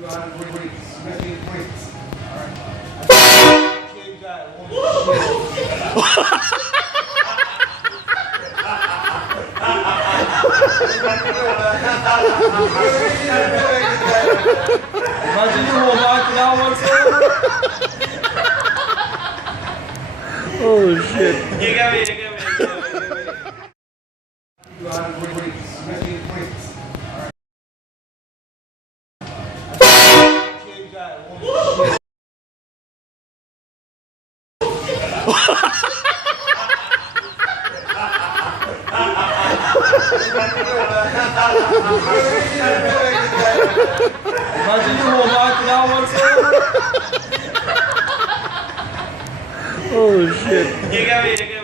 Imagine you hold on to that one, sir. Oh shit. You got me, you got me, you got Imagine you hold on to that one, sir. Oh shit. me, you got me, you got me.